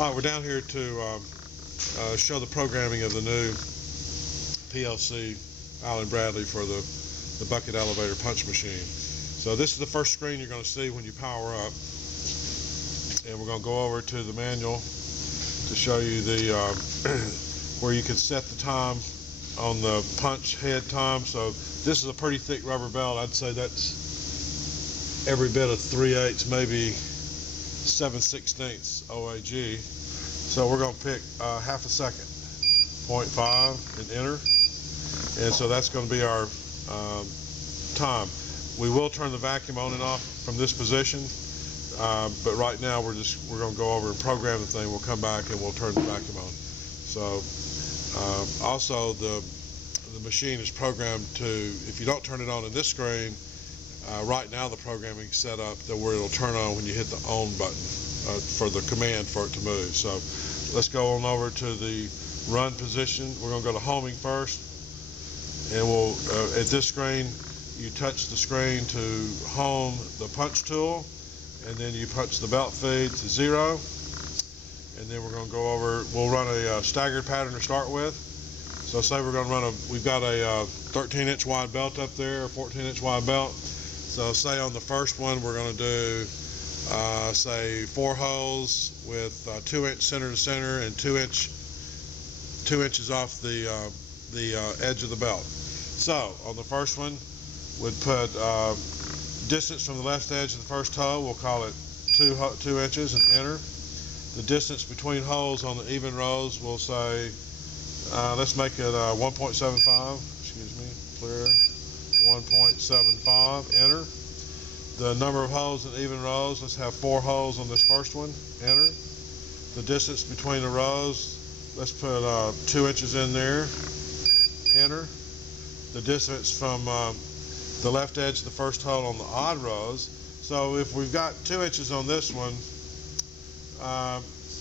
All right, we're down here to show the programming of the new PLC Allen Bradley for the bucket elevator punch machine. So this is the first screen you're going to see when you power up, and we're going to go over to the manual to show you the where you can set the time on the punch head time. So this is a pretty thick rubber belt. I'd say that's every bit of 3/8, maybe 7/16 OAG. So we're going to pick half a second, 0.5, and enter. And so that's going to be our time. We will turn the vacuum on and off from this position, but right now we're going to go over and program the thing. We'll come back and we'll turn the vacuum on. So also the machine is programmed to, if you don't turn it on in this screen, right now the programming is set up that where it'll turn on when you hit the on button for the command for it to move. So let's go on over to the run position. We're going to go to homing first, and we'll at this screen you touch the screen to home the punch tool, and then you punch the belt feed to 0, and then we're going to go over, we'll run a staggered pattern to start with. So say we're going to run we've got a 13-inch wide belt up there, a 14-inch wide belt. So say on the first one we're going to do say 4 holes with 2-inch center to center and 2 inches off the edge of the belt. So on the first one we'd put distance from the left edge of the first hole, we'll call it 2 inches, and enter. The distance between holes on the even rows, we'll say let's make it 1.75, excuse me, clear, 1.75, enter. The number of holes in even rows, let's have 4 holes on this first one, enter. The distance between the rows, let's put 2 inches in there, enter. The distance from the left edge of the first hole on the odd rows, so if we've got 2 inches on this one,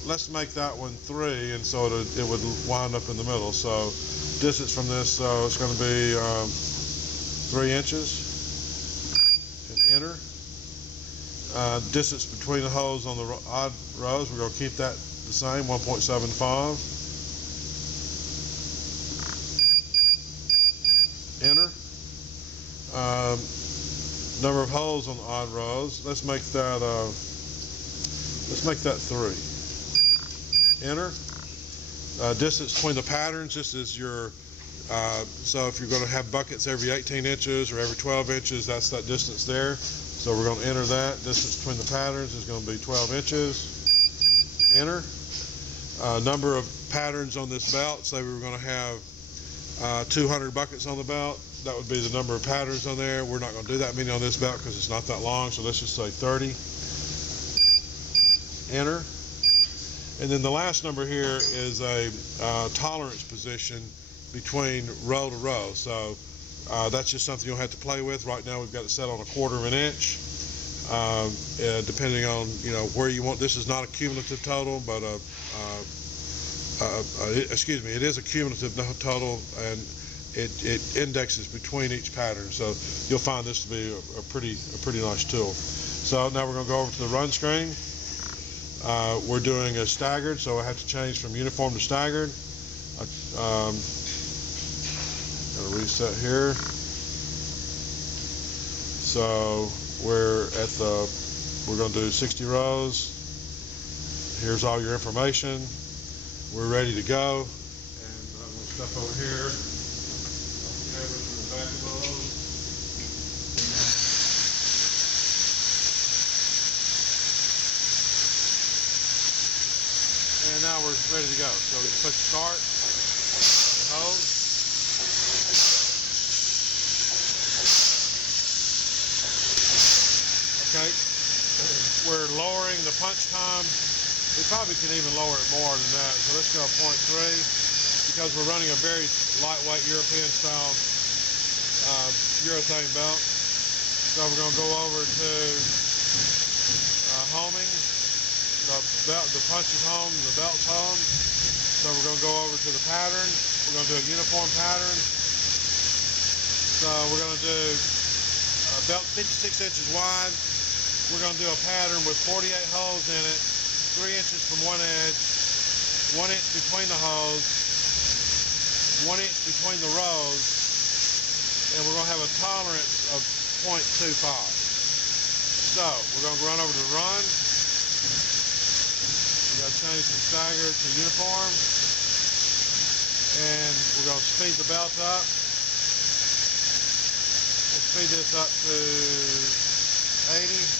let's make that one 3, and so it would wind up in the middle. So distance from this, so it's going to be 3 inches, and enter. Distance between the holes on the odd rows, we're going to keep that the same, 1.75. Enter. Number of holes on the odd rows, let's make that 3. Enter. Distance between the patterns, this is your so if you're going to have buckets every 18 inches or every 12 inches, that's that distance there. So we're going to enter that. Distance between the patterns is going to be 12 inches. Enter. Number of patterns on this belt, say we were going to have 200 buckets on the belt, that would be the number of patterns on there. We're not going to do that many on this belt because it's not that long, so let's just say 30. Enter. And then the last number here is a tolerance position between row to row. So that's just something you'll have to play with. Right now we've got it set on 1/4 of an inch. Depending on where you want. This is not a cumulative total, but excuse me, it is a cumulative total, and it indexes between each pattern. So you'll find this to be a pretty nice tool. So now we're going to go over to the run screen. We're doing a staggered, so I have to change from uniform to staggered. Got to reset here. So we're going to do 60 rows. Here's all your information. We're ready to go. And I'm going to step over here. Okay, to the back of those. And now we're ready to go. So we push start, hose. Okay, we're lowering the punch time. We probably can even lower it more than that. So let's go 0.3 because we're running a very lightweight European style urethane belt. So we're going to go over to homing. The punch is home, the belt's home. So we're going to go over to the pattern. We're going to do a uniform pattern. So we're going to do a belt 56 inches wide. We're going to do a pattern with 48 holes in it 3 inches from one edge, 1 inch between the hose, 1 inch between the rows, and we're going to have a tolerance of 0.25. So we're going to run over to run. We're going to change from staggered to uniform, and we're going to speed the belt up. We'll speed this up to 80.